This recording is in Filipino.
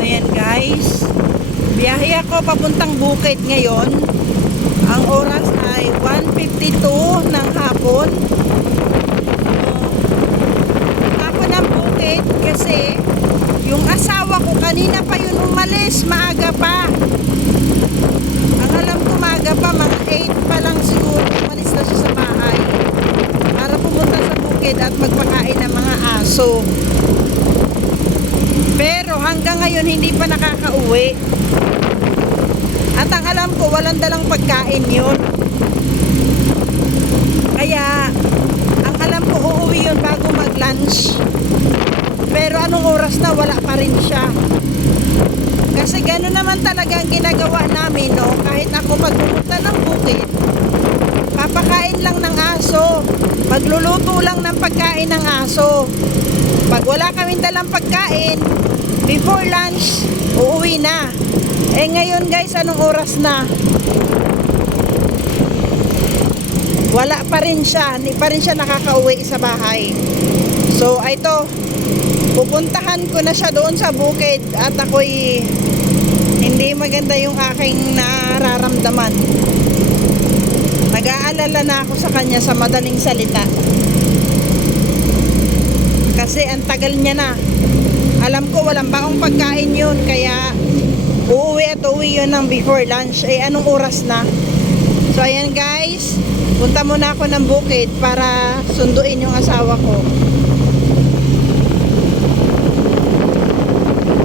Ayan guys, biyahe ako papuntang bukid ngayon. Ang oras ay 1:52 ng hapon. Hapon ng bukid kasi yung asawa ko kanina pa yun umalis, maaga pa. Ang alam ko maaga pa, mga 8 pa lang siguro umalis na siya sa bahay para pumunta sa bukid at magpakain ng mga aso. Pero hanggang ngayon hindi pa nakakauwi. At ang alam ko walang dalang pagkain yun. Kaya ang alam ko uuwi yun bago mag-lunch. Pero anong oras na wala pa rin siya. Kasi gano'n naman talaga ang ginagawa namin, no? Kahit ako pagpupunta ng bukid, papakain lang ng aso. Magluluto lang ng pagkain ng aso. Pag wala kaming dalang pagkain, before lunch, uuwi na. Eh ngayon guys, anong oras na? Wala pa rin siya. Hindi pa rin siya nakakauwi sa bahay. So, ito, pupuntahan ko na siya doon sa bukid at ako'y hindi maganda yung aking nararamdaman. Nag-aalala na ako sa kanya sa madaling salita. Kasi ang tagal niya na. Alam ko walang baong pagkain yun, kaya uuwi at uuwi yun ng before lunch. Eh anong oras na? So ayan guys, punta muna ako ng bukid para sunduin yung asawa ko.